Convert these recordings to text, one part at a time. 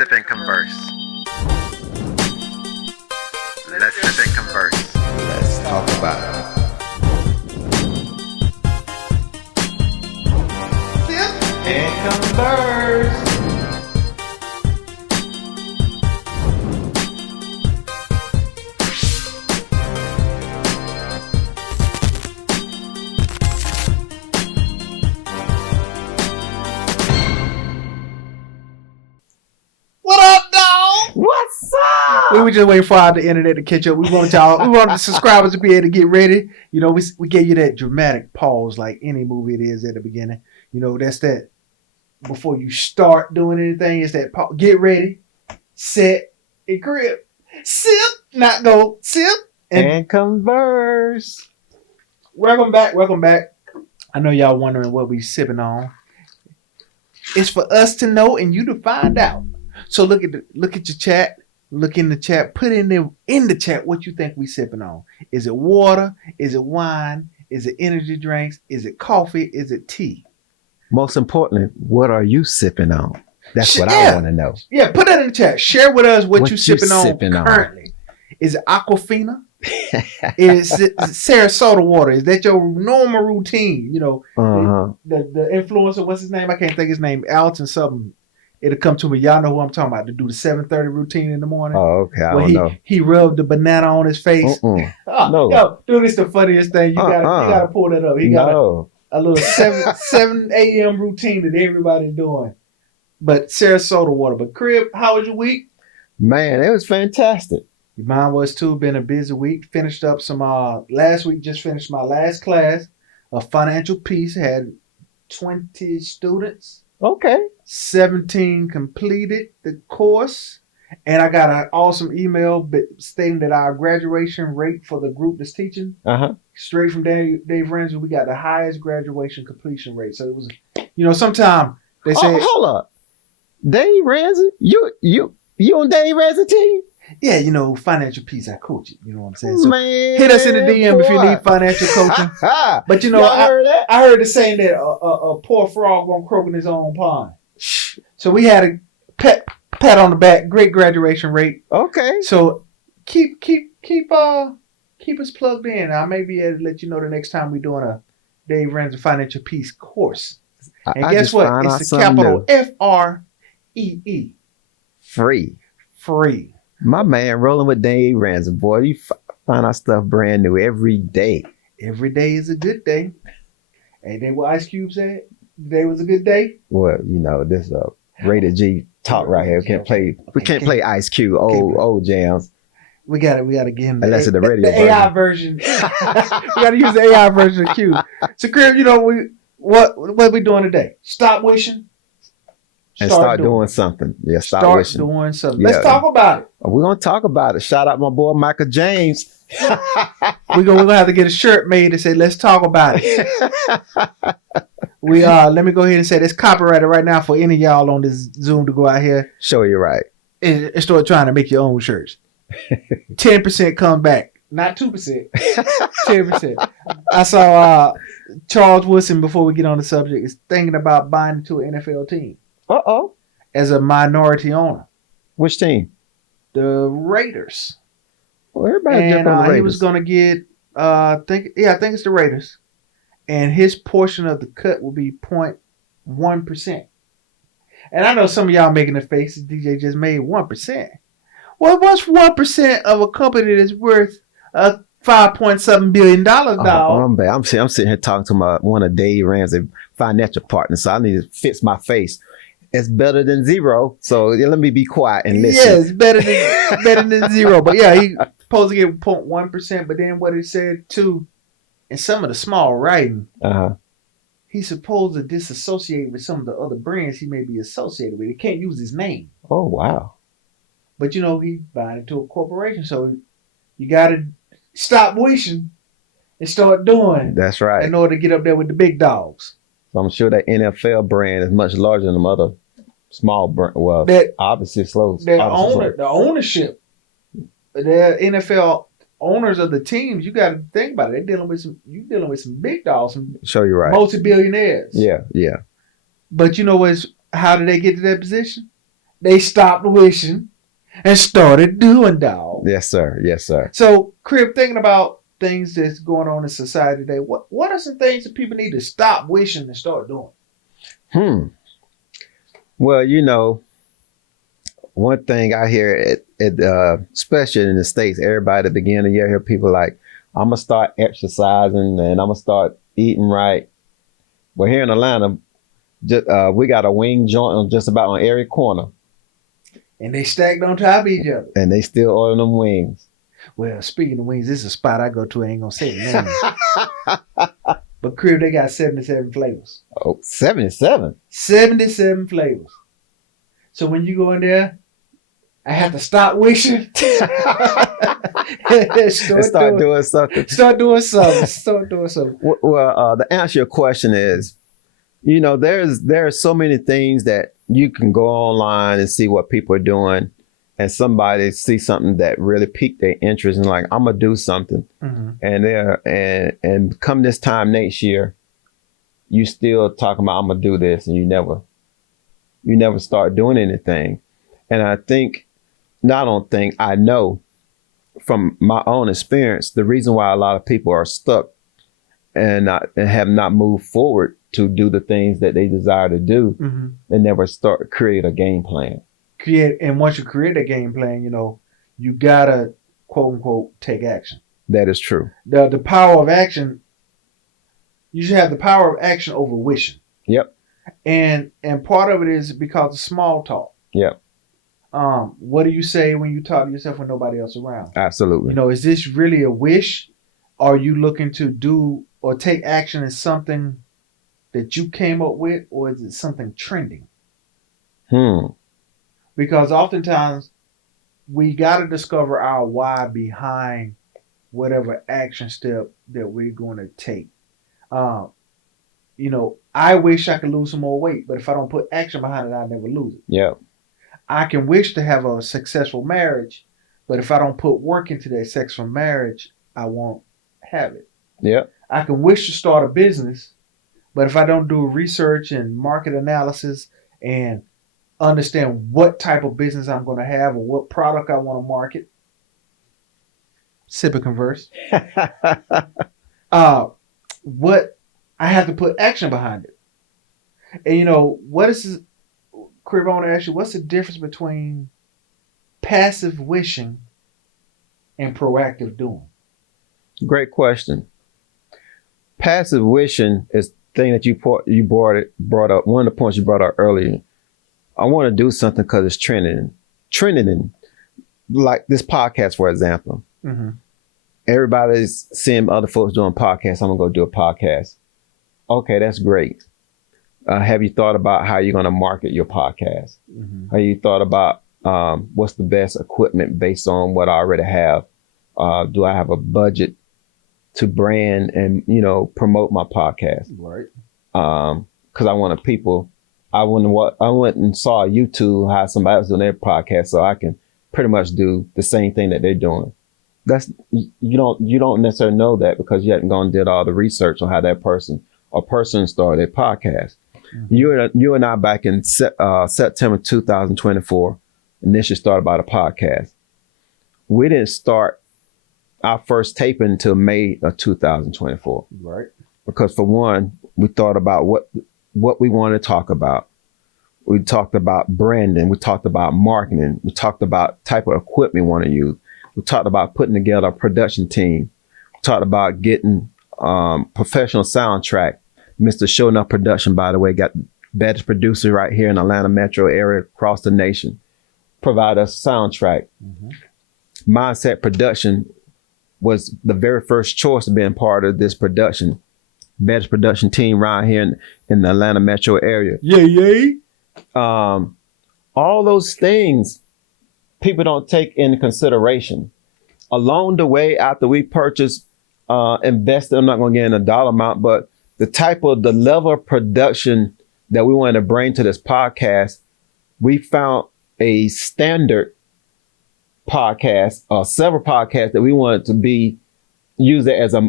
sip and converse. Let's sip and converse. Let's talk about it. Sip and converse. What's up? We were just waiting for the internet to catch up. We want the subscribers to be able to get ready. You know, we gave you that dramatic pause like any movie it is at the beginning. You know, that's that before you start doing anything, it's that pause. Get ready, set, and grip. Sip, not go, sip, And converse. welcome back. I know y'all wondering what we sipping on. It's for us to know and you to find out. So look at your chat. Look in the chat. Put in the chat what you think we sipping on. Is it water? Is it wine? Is it energy drinks? Is it coffee? Is it tea? Most importantly, what are you sipping on? That's what Yeah. I want to know. Yeah, put that in the chat. Share with us what you sipping on sipping on. currently. Is it Aquafina? Is it Sarasota water? Is that your normal routine? You know, Uh-huh. the influencer, what's his name? I can't think his name. Alton something. It'll come to me. Y'all know who I'm talking about. To do the 7:30 routine in the morning. Oh, okay. I Where don't know. he rubbed the banana on his face. Uh-uh. Oh, No. Yo, dude, it's the funniest thing. You gotta pull that up. He got No. a little 7 a.m. routine that everybody's doing. But Sarasota water. But Crib, how was your week? Man, it was fantastic. Mine was too. Been a busy week. Finished up some last week. Just finished my last class of financial peace. Had 20 students. Okay. 17 completed the course. And I got an awesome email stating that our graduation rate for the group that's teaching, Uh-huh. straight from Dave Ramsey, we got the highest graduation completion rate. So it was, you know, sometimes they say, Hold up. Dave Ramsey? You on Dave Ramsey team? yeah, you know, financial peace, I coach it. You know what I'm saying? So Man, hit us in the DM if you boy. need financial coaching. But you know, Y'all heard that? I heard the saying that a poor frog won't croak in his own pond. So we had a pat on the back, great graduation rate. Okay. So keep us plugged in. I may be able to let you know the next time we're doing a Dave Ramsey Financial Peace course. And I guess just what? found out It's the something capital new. FREE. Free. Free. My man rolling with Dave Ramsey. Boy, you find out stuff brand new every day. Every day is a good day. Ain't that what Ice Cube said? Today was a good day. Well, you know, this is a rated G talk right here. We can't play Ice Cube, old jams. We gotta give him Unless it's the radio AI version. We gotta use the AI version of Cube. So Crib, you know, what we doing today? Stop wishing. And start doing something. Yeah, start wishing. Doing something. Yeah. Let's talk about it. We're gonna talk about it. Shout out my boy Michael James. We're gonna have to get a shirt made that say "Let's talk about it." Let me go ahead and say this copyrighted right now for any of y'all on this Zoom to go out here Show you right. and start trying to make your own shirts. 10% come back, not 2%. 10%. I saw Charles Woodson, before we get on the subject, is thinking about buying into an NFL team Uh-oh. as a minority owner. Which team? The Raiders. Well, everybody And jump on the Raiders. he was going to get, I think it's the Raiders. And his portion of the cut will be 0.1%. And I know some of y'all making the faces, DJ just made 1%. Well, what's 1% of a company that's worth $5.7 billion, dog? I'm sitting here talking to one of Dave Ramsey financial partners, so I need to fix my face. It's better than zero, so let me be quiet and listen. Yeah, it's better than zero. But yeah, he supposed to get 0.1%. But then what he said too, in some of the small writing, Uh-huh. he's supposed to disassociate with some of the other brands he may be associated with. He can't use his name. Oh, wow. But you know, he bought into a corporation, so you got to stop wishing and start doing That's right. in order to get up there with the big dogs. So I'm sure that NFL brand is much larger than them other small brand. Well, That obviously slow. the ownership, the NFL owners of the teams, you got to think about it. They're dealing with some big dogs, some Show you right. multi-billionaires. Yeah. But you know how did they get to that position? they stopped wishing and started doing, dog. Yes, sir. Yes, sir. So, Crib, thinking about things that's going on in society today, what are some things that people need to stop wishing and start doing? Well, one thing I hear, especially in the States, everybody at the beginning of the year, hear people like, I'm going to start exercising and I'm going to start eating right. Well, here in Atlanta, we got a wing joint just about on every corner. And they stacked on top of each other. And they still order them wings. Well, speaking of wings, this is a spot I go to. I ain't going to say the name. But Crib, they got 77 flavors. Oh, 77? 77 flavors. So when you go in there, I have to stop wishing. Start doing something. Start doing something. Well, the answer to your question is, there are so many things that you can go online and see what people are doing, and somebody see something that really piqued their interest and like, I'm gonna do something, and come this time next year, you still talking about I'm gonna do this, and you never start doing anything. And I know from my own experience, the reason why a lot of people are stuck and have not moved forward to do the things that they desire to do, and never create a game plan. And once you create a game plan, you gotta quote unquote take action. That is true. The power of action. You should have the power of action over wishing. Yep. And part of it is because of small talk. Yep. What do you say when you talk to yourself when nobody else around? Absolutely. Is this really a wish? Are you looking to do or take action in something that you came up with, or is it something trending? Because oftentimes we got to discover our why behind whatever action step that we're going to take. I wish I could lose some more weight, but if I don't put action behind it, I'll never lose it. Yeah. I can wish to have a successful marriage, but if I don't put work into that successful marriage, I won't have it. Yeah. I can wish to start a business, but if I don't do research and market analysis and understand what type of business I'm going to have or what product I want to market, sip and converse. What I have to put action behind it. And what is this, Crib, I want to ask you, what's the difference between passive wishing and proactive doing? Great question. Passive wishing is the thing that you brought up. One of the points you brought up earlier. I want to do something because it's trending, like this podcast, for example. Everybody's seeing other folks doing podcasts. I'm gonna go do a podcast. Okay, that's great. Have you thought about how you're gonna market your podcast? Have you thought about what's the best equipment based on what I already have? Do I have a budget to brand and promote my podcast? Right. Because I wanted people. I went and saw YouTube how somebody else doing their podcast, so I can pretty much do the same thing that they're doing. You don't necessarily know that because you hadn't gone and did all the research on how that person started their podcast. You and I back in September 2024 initially started about a podcast. We didn't start our first taping until May of 2024. Right. Because for one, we thought about what we want to talk about. We talked about branding. We talked about marketing. We talked about type of equipment we want to use. We talked about putting together a production team. We talked about getting professional soundtrack. Mr. Show Enough Production, by the way, got best producer right here in Atlanta metro area, across the nation. Provide us soundtrack. Mindset Production was the very first choice of being part of this production. Best production team right here in the Atlanta metro area. Yay. All those things people don't take into consideration. Along the way, after we purchased, invested, I'm not going to get in a dollar amount, but the level of production that we wanted to bring to this podcast, we found a standard podcast, several podcasts that we wanted to be use it as a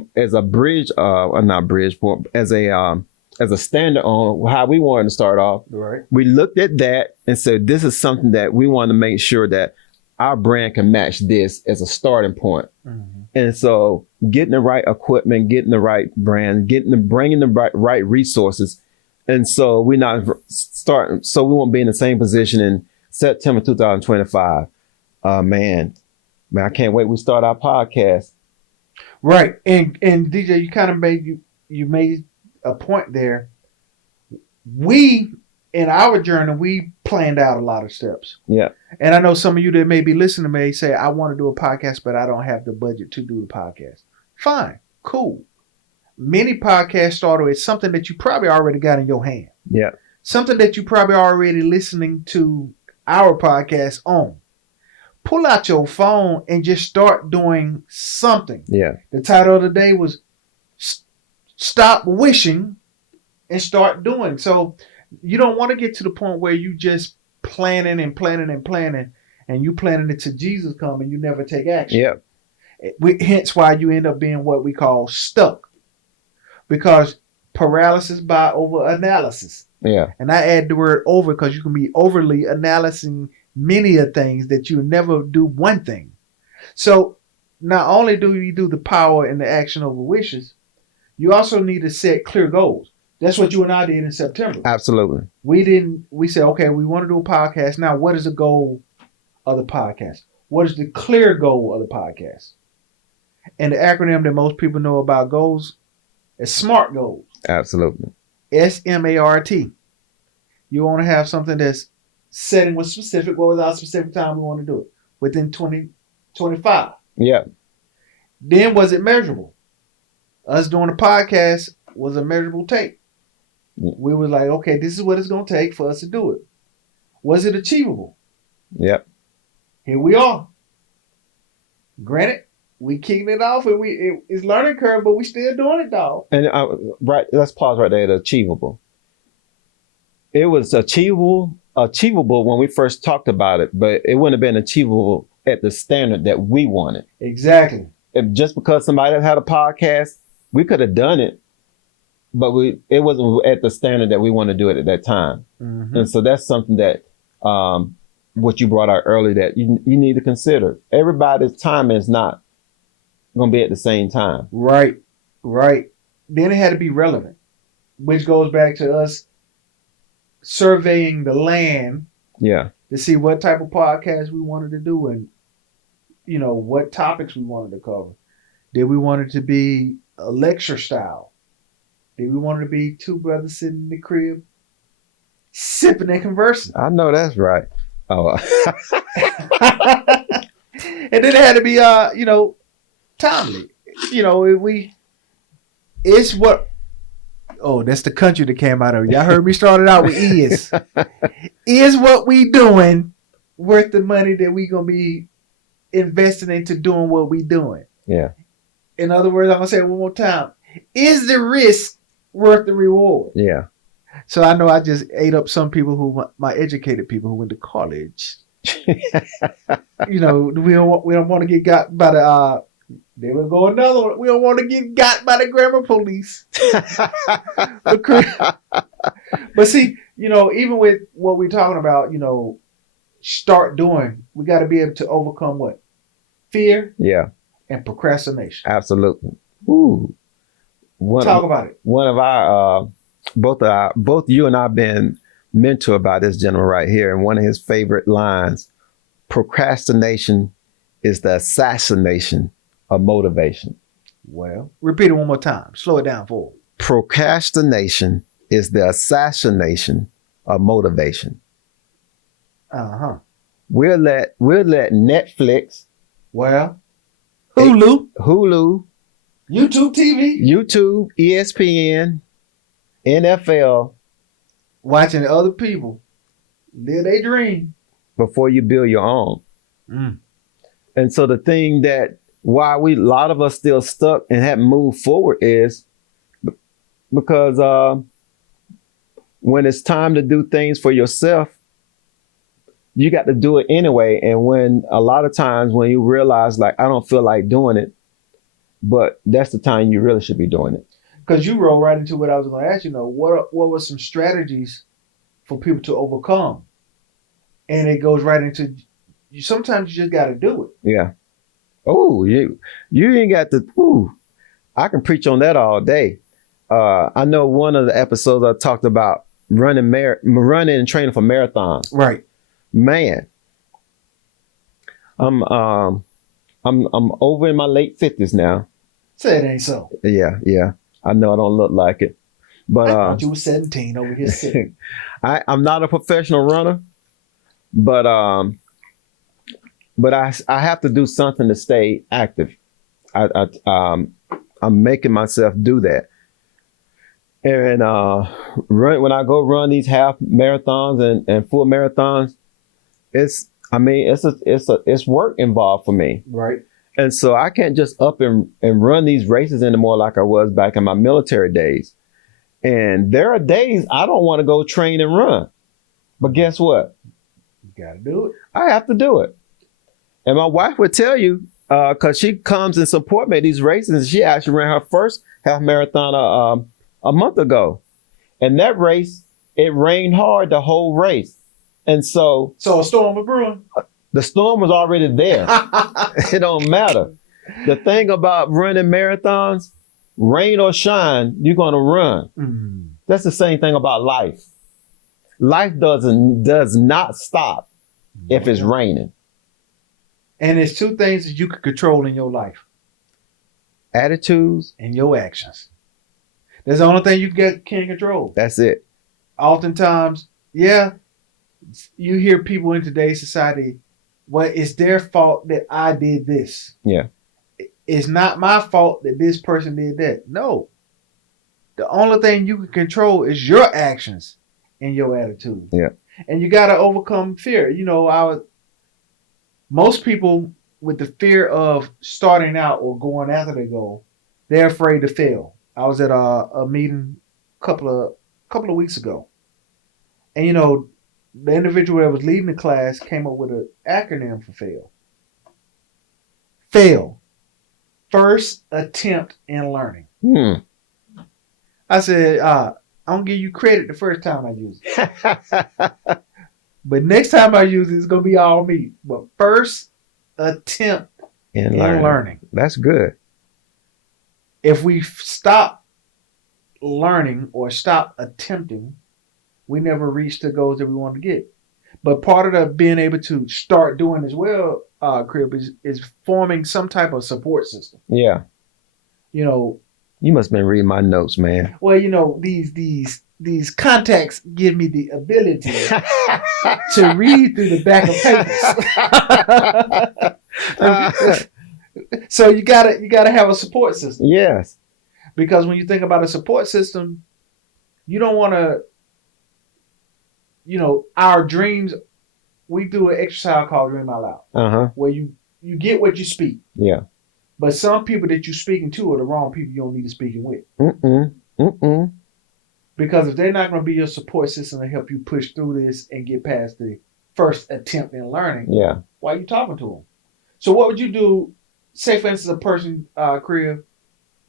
bridge, not bridge, as a as a standard on how we wanted to start off. Right. We looked at that and said, this is something that we want to make sure that our brand can match this as a starting point. Mm-hmm. And so getting the right equipment, getting the right brand, bringing the right resources. And so we won't be in the same position in September 2025. Man, I can't wait. We start our podcast. Right. And DJ, you kind of made a point there. We, in our journey, we planned out a lot of steps. Yeah. And I know some of you that may be listening may say, I want to do a podcast, but I don't have the budget to do the podcast. Fine. Cool. Many podcasts started with something that you probably already got in your hand. Yeah. Something that you probably already listening to our podcast on. Pull out your phone and just start doing something. Yeah. The title of the day was Stop Wishing and Start Doing. So you don't want to get to the point where you just planning and you planning it till Jesus come and you never take action. Yeah. Hence why you end up being what we call stuck. Because paralysis by over analysis. Yeah. And I add the word over because you can be overly analyzing many of things that you never do one thing. So not only do you do the power and the action over wishes, you also need to set clear goals. That's what you and I did in September. Absolutely. We said, okay, we want to do a podcast. Now, what is the goal of the podcast? What is the clear goal of the podcast? And the acronym that most people know about goals is SMART goals. Absolutely. SMART. You want to have something that's setting with specific, what was our specific time we want to do it? Within 2025. Yeah. Then was it measurable? Us doing a podcast was a measurable take. Yeah. We were like, okay, this is what it's going to take for us to do it. Was it achievable? Yep. Here we are. Granted, we kicking it off and it's learning curve, but we still doing it, dog. And let's pause right there at achievable. It was achievable when we first talked about it, but it wouldn't have been achievable at the standard that we wanted. Exactly. If just because somebody had a podcast, we could have done it, but it wasn't at the standard that we want to do it at that time. Mm-hmm. And so that's something that what you brought out earlier that you need to consider. Everybody's time is not going to be at the same time. Right. Then it had to be relevant, which goes back to us surveying the land. Yeah. To see what type of podcast we wanted to do and, what topics we wanted to cover. Did we want it to be a lecture style? Did we want it to be two brothers sitting in the crib sipping and conversing? I know that's right. Oh. And then it had to be, timely. It's what. Oh, that's the country that came out of it. Y'all heard me started out with is. Is what we doing worth the money that we gonna be investing into doing what we doing? Yeah. In other words, I'm gonna say it one more time. Is the risk worth the reward? Yeah. So I know I just ate up some people my educated people who went to college. We don't want to get got by the there will go another one. We don't want to get got by the grammar police. But see, even with what we're talking about, start doing, we got to be able to overcome what? Fear. Yeah. And procrastination. Absolutely. Ooh. Talk about it. One of our, both you and I have been mentored by this gentleman right here. And one of his favorite lines, procrastination is the assassination of motivation. Well, repeat it one more time. Slow it down for me. Procrastination is the assassination of motivation. Uh-huh. We'll let Netflix, well, Hulu, YouTube TV, YouTube, ESPN, NFL, watching other people live their dream before you build your own. Mm. And so the thing that why a lot of us still stuck and haven't moved forward is because when it's time to do things for yourself, you got to do it anyway. And when a lot of times when you realize like, I don't feel like doing it, but that's the time you really should be doing it. because you roll right into what I was going to ask. What were some strategies for people to overcome? And it goes right into sometimes you just got to do it. Yeah. Oh, you ain't got to. Ooh, I can preach on that all day. I know one of the episodes I talked about running and training for marathons. Right. Man, I'm over in my late 50s now. Say it ain't so. Yeah. I know I don't look like it, but I thought you were 17 over here sitting. I'm not a professional runner, but I have to do something to stay active. I'm making myself do that. And when I go run these half marathons and full marathons, it's work involved for me. Right. And so I can't just up and run these races anymore like I was back in my military days. And there are days I don't want to go train and run. But guess what? You got to do it. I have to do it. And my wife would tell you, because she comes and support me at these races. She actually ran her first half marathon a month ago. And that race, it rained hard the whole race. And so a storm was brewing. The storm was already there. It don't matter. The thing about running marathons, rain or shine, you're going to run. Mm. That's the same thing about life. Life does not stop if it's raining. And there's two things that you can control in your life. Attitudes. And your actions. That's the only thing you can control. That's it. Oftentimes, yeah, you hear people in today's society, well, it's their fault that I did this. Yeah. It's not my fault that this person did that. No. The only thing you can control is your actions and your attitude. Yeah. And you got to overcome fear. Most people with the fear of starting out or going after their goal, they're afraid to fail. I was at a meeting a couple of weeks ago. And the individual that was leading the class came up with an acronym for FAIL. FAIL. First attempt in learning. I said, I'm going to give you credit the first time I use it. But next time I use it, it's going to be all me. But first attempt in learning. That's good. If we stop learning or stop attempting, we never reach the goals that we want to get. But part of the being able to start doing as well, Crib, is forming some type of support system. Yeah. You must have been reading my notes, man. Well, these contacts give me the ability to read through the back of papers. So you gotta have a support system. Yes. Because when you think about a support system, you don't want to. Our dreams. We do an exercise called Dream Out Loud, where you get what you speak. Yeah. But some people that you're speaking to are the wrong people you don't need to speaking with. Because if they're not going to be your support system to help you push through this and get past the first attempt in learning, why are you talking to them? So what would you do? Say, for instance, a person, Crib,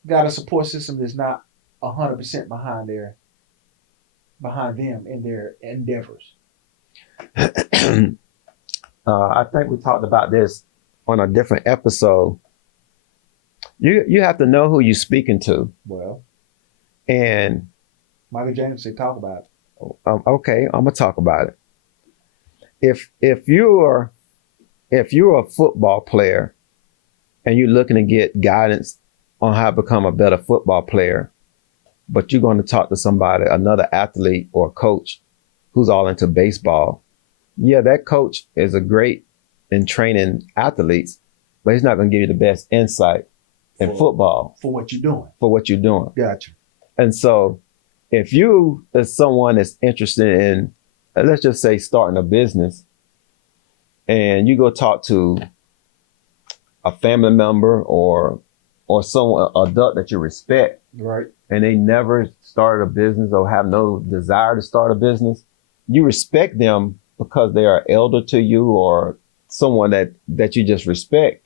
got a support system that's not 100% behind them in their endeavors. I think we talked about this on a different episode. You have to know who you're speaking to. Well, and Michael James said, talk about it. Okay, I'm gonna talk about it. If you're a football player and you're looking to get guidance on how to become a better football player, but you're going to talk to somebody, another athlete or coach who's all into baseball, that coach is a great in training athletes, but he's not going to give you the best insight in football. For what you're doing. Gotcha. And so if you is someone that's interested in, let's just say, starting a business, and you go talk to a family member or someone, adult that you respect, right, and they never started a business or have no desire to start a business, you respect them because they are elder to you or someone that you just respect.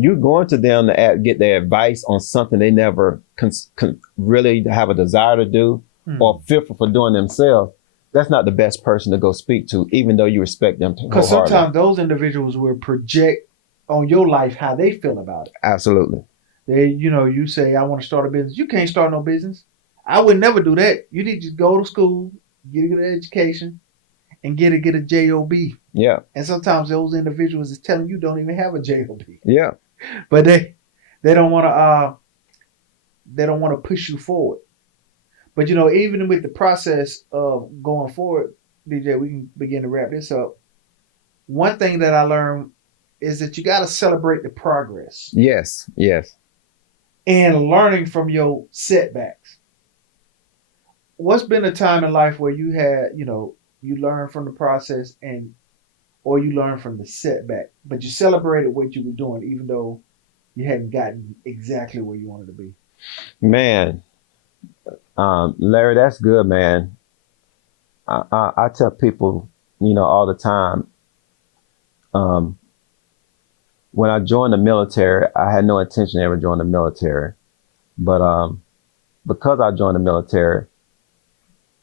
you're going to them to get their advice on something they never really have a desire to do or fearful for doing themselves. That's not the best person to go speak to, even though you respect them. Because sometimes those individuals will project on your life how they feel about it. Absolutely. You say, I want to start a business. You can't start no business. I would never do that. You need to go to school, get a good education, and get a job. Yeah. And sometimes those individuals is telling you don't even have a job. Yeah. But they don't want to push you forward. But even with the process of going forward, DJ, we can begin to wrap this up. One thing that I learned is that you got to celebrate the progress. Yes. Yes. And learning from your setbacks. What's been a time in life where you had, you learned from the process or you learned from the setback, but you celebrated what you were doing, even though you hadn't gotten exactly where you wanted to be? Man, Larry, that's good, man. I tell people, all the time, when I joined the military, I had no intention to ever join the military. But because I joined the military,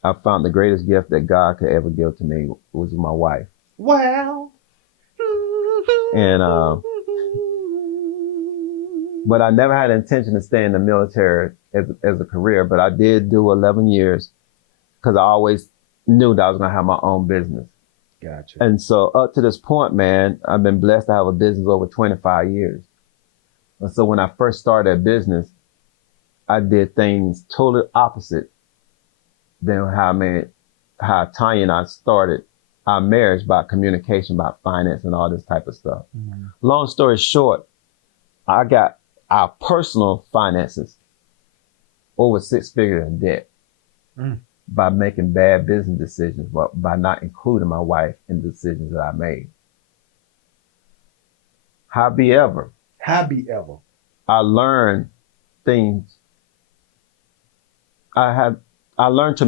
I found the greatest gift that God could ever give to me was my wife. Wow. And but I never had an intention to stay in the military as a career, but I did do 11 years because I always knew that I was going to have my own business. Gotcha. And so up to this point, man, I've been blessed to have a business over 25 years. And so when I first started a business, I did things totally opposite than how Tanya and I started our marriage, about communication, about finance and all this type of stuff. Mm-hmm. Long story short, I got our personal finances over 6 figures in debt by making bad business decisions, but by not including my wife in the decisions that I made. However, I learned things. I learned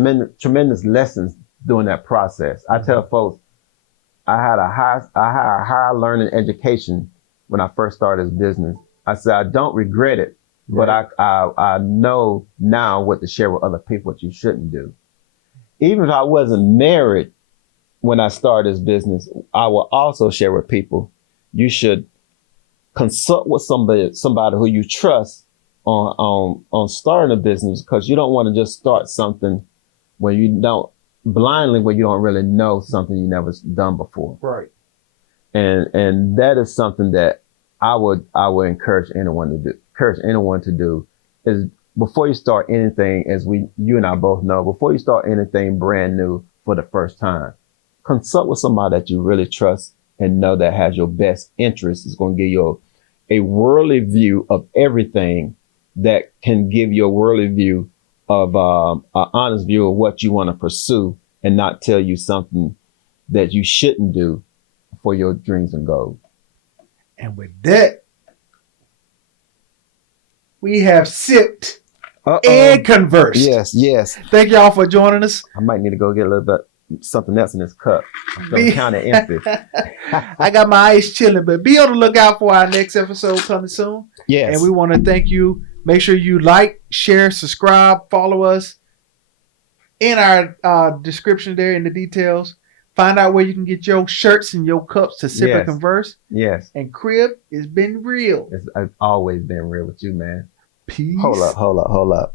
tremendous lessons during that process. I tell folks, I had a higher learning education when I first started this business. I said, I don't regret it, but I know now what to share with other people, what you shouldn't do. Even if I wasn't married when I started this business, I will also share with people, you should consult with somebody who you trust on starting a business, because you don't want to just start something when you don't really know something you never done before. Right. And that is something that I would encourage anyone to do is, before you start anything, as you and I both know, before you start anything brand new for the first time, consult with somebody that you really trust and know that has your best interest. Is going to give you a worldly view of everything, that can give you a worldly view of an honest view of what you want to pursue, and not tell you something that you shouldn't do for your dreams and goals. And with that, we have sipped and conversed. Yes. Thank y'all for joining us. I might need to go get a little bit something else in this cup. I'm feeling kind of empty. I got my ice chilling, but be on the lookout for our next episode coming soon. Yes. And we want to thank you. Make sure you like, share, subscribe, follow us in our description there in the details. Find out where you can get your shirts and your cups to sip and converse. Yes. And Crib, it's been real. It's always been real with you, man. Peace. Hold up.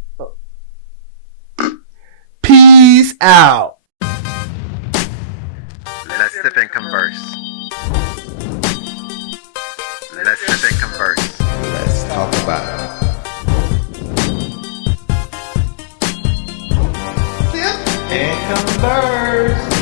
Peace out. Let's sip and converse. Let's sip and converse. Let's talk about it. Sip and converse.